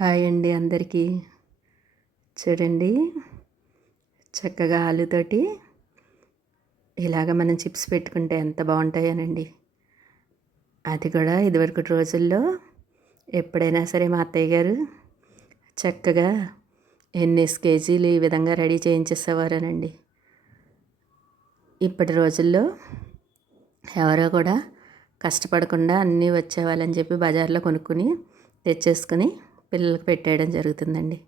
Hi అండి అందరికీ. చూడండి చక్కగా ఆలుతోటి ఇలాగ మనం చిప్స్ పెట్టుకుంటే ఎంత బాగుంటాయోనండి. అది కూడా ఇదివరకు రోజుల్లో ఎప్పుడైనా సరే మా అత్తయ్య గారు చక్కగా ఎన్ని కేజీలు ఈ విధంగా రెడీ చేయించేసేవారనండి. ఇప్పటి రోజుల్లో ఎవరో కూడా కష్టపడకుండా అన్నీ వచ్చేవాళ్ళని చెప్పి బజార్లో కొనుక్కుని తెచ్చేసుకుని పిల్లలకు పెట్టేయడం జరుగుతుందండి.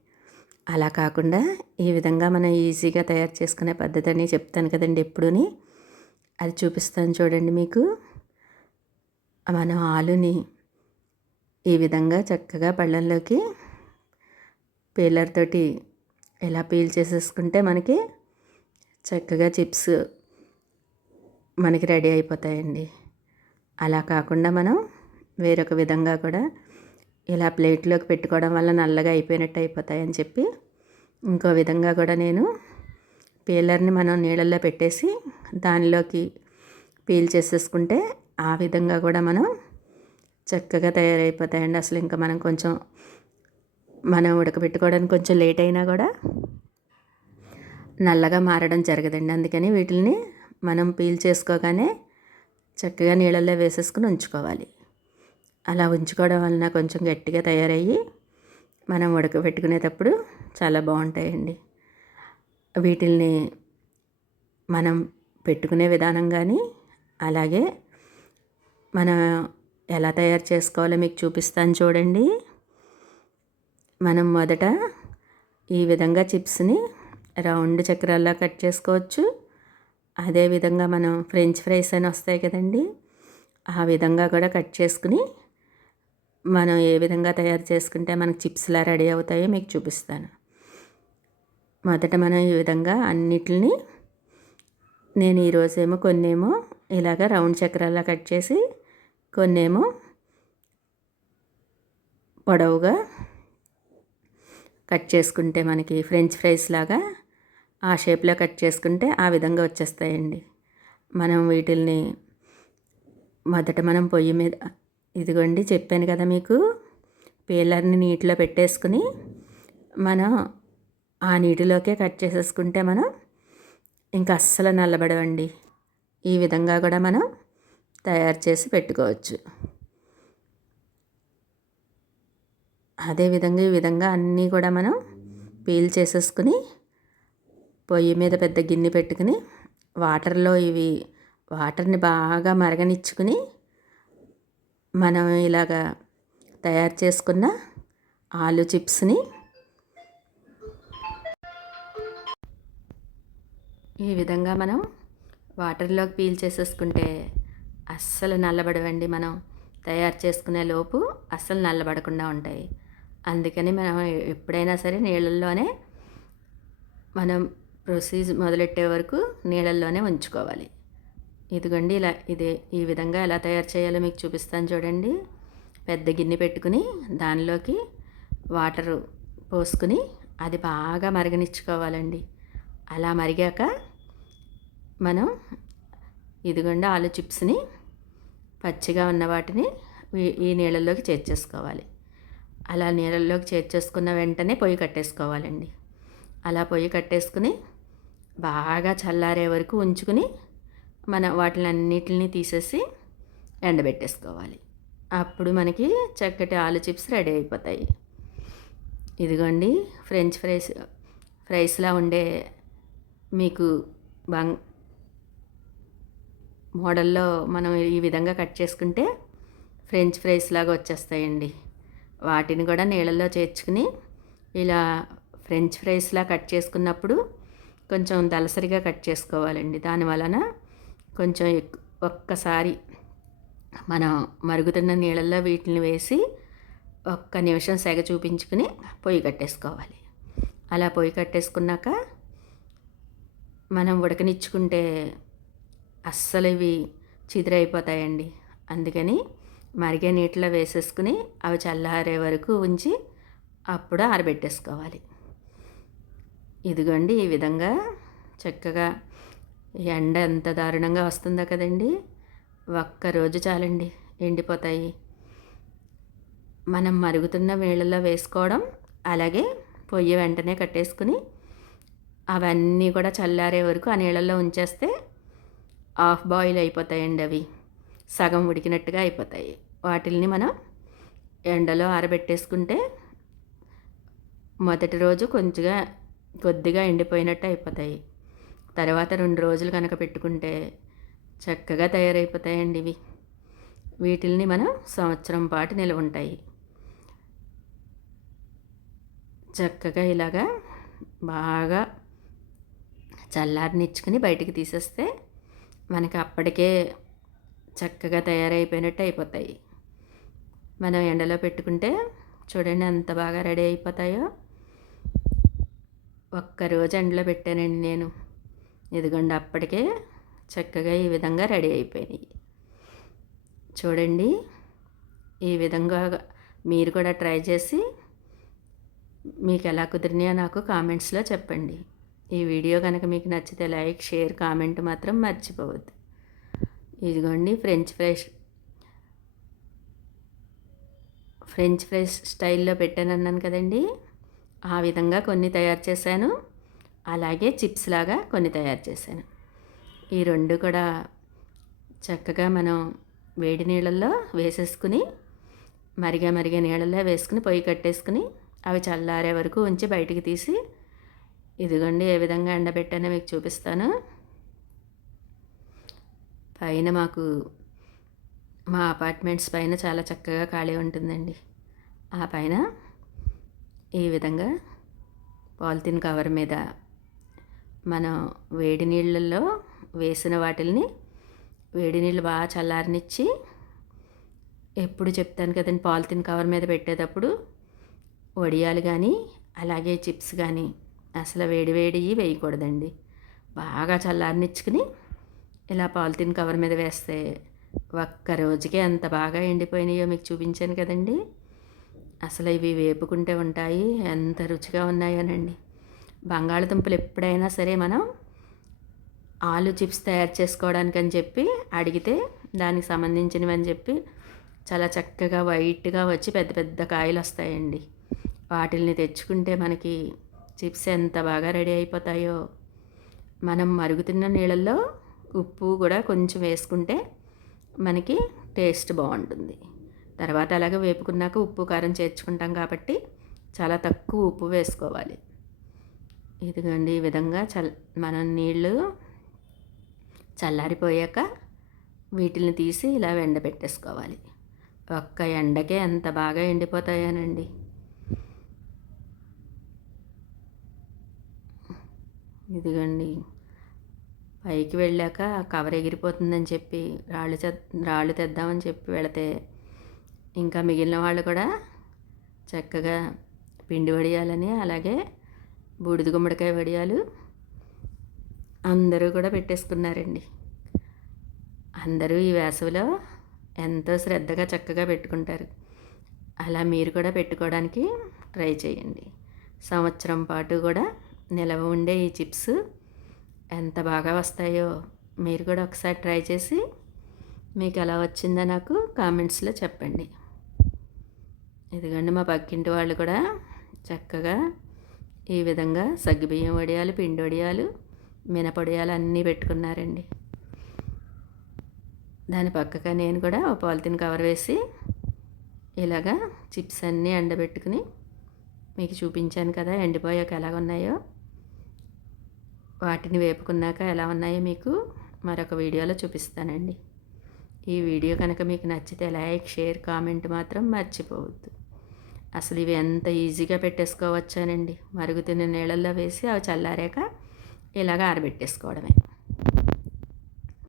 అలా కాకుండా ఈ విధంగా మనం ఈజీగా తయారు చేసుకునే పద్ధతి అని చెప్తాను కదండి ఎప్పుడూని. అది చూపిస్తాను చూడండి మీకు. మనం ఆలుని ఈ విధంగా చక్కగా పళ్ళంలోకి పీలర్ తోటి ఇలా పీల్ చేసేసుకుంటే మనకి చక్కగా చిప్స్ మనకి రెడీ అయిపోతాయండి. అలా కాకుండా మనం వేరొక విధంగా కూడా ఇలా ప్లేట్లోకి పెట్టుకోవడం వల్ల నల్లగా అయిపోయినట్టు అయిపోతాయని చెప్పి ఇంకో విధంగా కూడా నేను పీలర్ని మనం నీళ్ళల్లో పెట్టేసి దానిలోకి పీల్ చేసేసుకుంటే ఆ విధంగా కూడా మనం చక్కగా తయారైపోతాయండి. అసలు ఇంకా మనం కొంచెం మనం ఉడకబెట్టుకోవడానికి కొంచెం లేట్ అయినా కూడా నల్లగా మారడం జరగదండి. అందుకని వీటిని మనం పీల్ చేసుకోగానే చక్కగా నీళ్ళల్లో వేసేసుకుని ఉంచుకోవాలి. అలా ఉంచుకోవడం వలన కొంచెం గట్టిగా తయారయ్యి మనం ఉడకబెట్టుకునేటప్పుడు చాలా బాగుంటాయండి. వీటిల్ని మనం పెట్టుకునే విధానం కానీ అలాగే మనం ఎలా తయారు చేసుకోవాలో మీకు చూపిస్తాను చూడండి. మనం మొదట ఈ విధంగా చిప్స్ని రౌండ్ చక్రాల్లో కట్ చేసుకోవచ్చు. అదేవిధంగా మనం ఫ్రెంచ్ ఫ్రైస్ అని వస్తాయి కదండి ఆ విధంగా కూడా కట్ చేసుకుని మనం ఏ విధంగా తయారు చేసుకుంటే మనకు చిప్స్లా రెడీ అవుతాయో మీకు చూపిస్తాను. మొదట మనం ఈ విధంగా అన్నిటిని నేను ఈరోజేమో కొన్నేమో ఇలాగ రౌండ్ చక్రాల్లో కట్ చేసి కొన్నేమో పొడవుగా కట్ చేసుకుంటే మనకి ఫ్రెంచ్ ఫ్రైస్ లాగా ఆ షేప్లో కట్ చేసుకుంటే ఆ విధంగా వచ్చేస్తాయండి. మనం వీటిల్ని మొదట మనం పొయ్యి మీద ఇదిగోండి చెప్పాను కదా మీకు. పీలర్ని నీటిలో పెట్టేసుకుని మనం ఆ నీటిలోకే కట్ చేసేసుకుంటే మనం ఇంకా అస్సలు నల్లబడవండి. ఈ విధంగా కూడా మనం తయారు చేసి పెట్టుకోవచ్చు. అదేవిధంగా ఈ విధంగా అన్నీ కూడా మనం పీల్ చేసేసుకుని పొయ్యి మీద పెద్ద గిన్నె పెట్టుకుని వాటర్లో ఇవి వాటర్ని బాగా మరగనిచ్చుకుని మనం ఇలాగా తయారు చేసుకున్న ఆలు చిప్స్ని ఈ విధంగా మనం వాటర్లోకి పీల్ చేసేసుకుంటే అస్సలు నల్లబడవండి మనం తయారు చేసుకునే లోపు అస్సలు నల్లబడకుండా ఉంటాయి. అందుకని మనం ఎప్పుడైనా సరే నీళ్ళల్లోనే మనం ప్రొసీజ్ మొదలెట్టే వరకు నీళ్ళల్లోనే ఉంచుకోవాలి. ఇదిగోండి ఇలా ఇదే ఈ విధంగా ఎలా తయారు చేయాలో మీకు చూపిస్తాను చూడండి. పెద్ద గిన్నె పెట్టుకుని దానిలోకి వాటర్ పోసుకుని అది బాగా మరగనిచ్చుకోవాలండి. అలా మరిగాక మనం ఇదిగోండి ఆలు చిప్స్ని పచ్చిగా ఉన్న వాటిని ఈ నీళ్ళల్లోకి చేర్చేసుకోవాలి. అలా నీళ్ళల్లోకి చేర్చేసుకున్న వెంటనే పొయ్యి కట్టేసుకోవాలండి. అలా పొయ్యి కట్టేసుకుని బాగా చల్లారే వరకు ఉంచుకుని మన వాటిని అన్నిటిని తీసేసి ఎండబెట్టేసుకోవాలి. అప్పుడు మనకి చక్కటి ఆలు చిప్స్ రెడీ అయిపోతాయి. ఇదిగోండి ఫ్రెంచ్ ఫ్రైస్ ఫ్రైస్లా ఉండే మీకు బంగ్ మోడల్లో మనం ఈ విధంగా కట్ చేసుకుంటే ఫ్రెంచ్ ఫ్రైస్ లాగా వచ్చేస్తాయండి. వాటిని కూడా నీళ్ళల్లో చేర్చుకుని ఇలా ఫ్రెంచ్ ఫ్రైస్లా కట్ చేసుకున్నప్పుడు కొంచెం దలసరిగా కట్ చేసుకోవాలండి. దాని వలన కొంచెం ఒక్కసారి మనం మరుగుతున్న నీళ్ళల్లో వీటిని వేసి ఒక్క నిమిషం సెగ చూపించుకుని పొయ్యి కట్టేసుకోవాలి. అలా పొయ్యి కట్టేసుకున్నాక మనం ఉడకనిచ్చుకుంటే అస్సలు ఇవి చిదిరైపోతాయండి అందుకని మరిగే నీటిలో వేసేసుకుని అవి చల్లారే వరకు ఉంచి అప్పుడు ఆరబెట్టేసుకోవాలి. ఇదిగోండి ఈ విధంగా చక్కగా ఎండ ఎంత దారుణంగా వస్తుందో కదండి. ఒక్కరోజు చాలండి ఎండిపోతాయి. మనం మరుగుతున్న నీళ్ళలో వేసుకోవడం అలాగే పొయ్యి వెంటనే కట్టేసుకుని అవన్నీ కూడా చల్లారే వరకు ఆ నీళ్ళల్లో ఉంచేస్తే హాఫ్ బాయిల్ అయిపోతాయండి అవి. సగం ఉడికినట్టుగా అయిపోతాయి. వాటిల్ని మనం ఎండలో ఆరబెట్టేసుకుంటే మొదటి రోజు కొంచెంగా కొద్దిగా ఎండిపోయినట్టు అయిపోతాయి. తర్వాత రెండు రోజులు కనుక పెట్టుకుంటే చక్కగా తయారైపోతాయండి ఇవి. వీటిల్ని మనం సంవత్సరం పాటు నిల్వ ఉంటాయి. చక్కగా ఇలాగా బాగా చల్లారినిచ్చుకుని బయటికి తీసేస్తే మనకి అప్పటికే చక్కగా తయారైపోయినట్టు అయిపోతాయి. మనం ఎండలో పెట్టుకుంటే చూడండి ఎంత బాగా రెడీ అయిపోతాయో. ఒక్కరోజు ఎండలో పెట్టానండి నేను. ఇదిగోండి అప్పటికే చక్కగా ఈ విధంగా రెడీ అయిపోయినాయి. చూడండి ఈ విధంగా మీరు కూడా ట్రై చేసి మీకు ఎలా కుదిరినాయో నాకు కామెంట్స్లో చెప్పండి. ఈ వీడియో కనుక మీకు నచ్చితే లైక్ షేర్ కామెంట్ మాత్రం మర్చిపోవద్దు. ఇదిగోండి ఫ్రెంచ్ ఫ్రైస్. ఫ్రెంచ్ ఫ్రైస్ స్టైల్లో పెట్టాను అన్నాను కదండి. ఆ విధంగా కొన్ని తయారు చేశాను. అలాగే చిప్స్ లాగా కొన్ని తయారు చేశాను. ఈ రెండు కూడా చక్కగా మనం వేడి నీళ్ళల్లో వేసేసుకుని మరిగా మరిగే నీళ్ళల్లో వేసుకుని పొయ్యి కట్టేసుకుని అవి చల్లారే వరకు ఉంచి బయటికి తీసి ఇదిగోండి ఏ విధంగా ఎండబెట్టానో మీకు చూపిస్తాను. పైన మాకు మా అపార్ట్మెంట్స్ పైన చాలా చక్కగా ఖాళీ ఉంటుందండి. ఆ పైన ఈ విధంగా పాలిథిన్ కవర్ మీద మనం వేడి నీళ్ళల్లో వేసిన వాటిల్ని వేడి నీళ్ళు బాగా చల్లారనిచ్చి ఎప్పుడు చెప్తాను కదండి పాలిథిన్ కవర్ మీద పెట్టేటప్పుడు వడియాలు కానీ అలాగే చిప్స్ కానీ అసలు వేడి వేడివి వేయకూడదండి. బాగా చల్లారనిచ్చుకుని ఇలా పాలిథిన్ కవర్ మీద వేస్తే ఒక్క రోజుకే ఎంత బాగా ఎండిపోయినాయో మీకు చూపించాను కదండి. అసలు ఇవి వేపుకుంటే ఉంటాయి ఎంత రుచిగా ఉన్నాయోనండి. బంగాళదుంపలు ఎప్పుడైనా సరే మనం ఆలు చిప్స్ తయారు చేసుకోవడానికి అని చెప్పి అడిగితే దానికి సంబంధించినవి అని చెప్పి చాలా చక్కగా వైట్గా వచ్చి పెద్ద పెద్ద కాయలు వస్తాయండి. వాటిల్ని తెచ్చుకుంటే మనకి చిప్స్ ఎంత బాగా రెడీ అయిపోతాయో. మనం మరుగుతున్న నీళ్ళల్లో ఉప్పు కూడా కొంచెం వేసుకుంటే మనకి టేస్ట్ బాగుంటుంది. తర్వాత అలాగే వేపుకున్నాక ఉప్పు కారం చేర్చుకుంటాం కాబట్టి చాలా తక్కువ ఉప్పు వేసుకోవాలి. ఇదిగోండి ఈ విధంగా చల్ మనం నీళ్ళు చల్లారిపోయాక వీటిని తీసి ఇలా ఎండబెట్టేసుకోవాలి ఒక్క ఎండకే ఎంత బాగా ఎండిపోతాయనండి. ఇదిగండి పైకి వెళ్ళాక కవర్ ఎగిరిపోతుందని చెప్పి రాళ్ళు రాళ్ళు తెద్దామని చెప్పి వెళితే ఇంకా మిగిలిన వాళ్ళు కూడా చక్కగా పిండి వడియాలని అలాగే బూడిద గుమ్మడికాయ వడియాలు అందరూ కూడా పెట్టేసుకున్నారండి. అందరూ ఈ వేసవిలో ఎంతో శ్రద్ధగా చక్కగా పెట్టుకుంటారు. అలా మీరు కూడా పెట్టుకోవడానికి ట్రై చేయండి. సంవత్సరం పాటు కూడా నిలవ ఉండే ఈ చిప్స్ ఎంత బాగా వస్తాయో మీరు కూడా ఒకసారి ట్రై చేసి మీకు ఎలా వచ్చిందో నాకు కామెంట్స్లో చెప్పండి. ఇదిగోండి మా పక్కింటి వాళ్ళు కూడా చక్కగా ఈ విధంగా సగ్గుబియ్యం వడియాలు పిండి వడియాలు మినపొడియాలు అన్నీ పెట్టుకున్నారండి. దాని పక్కగా నేను కూడా ఒక పాలిథిన్ కవర్ వేసి ఇలాగా చిప్స్ అన్నీ ఎండబెట్టుకుని మీకు చూపించాను కదా ఎండిపోయాక ఎలా ఉన్నాయో. వాటిని వేపుకున్నాక ఎలా ఉన్నాయో మీకు మరొక వీడియోలో చూపిస్తానండి. ఈ వీడియో కనుక మీకు నచ్చితే లైక్ షేర్ కామెంట్ మాత్రం మర్చిపోవద్దు. అసలు ఇవి ఎంత ఈజీగా పెట్టేసుకోవచ్చానండి. మరుగుతున్న నీళ్ళల్లో వేసి అవి చల్లారాక ఇలాగ ఆరబెట్టేసుకోవడమే.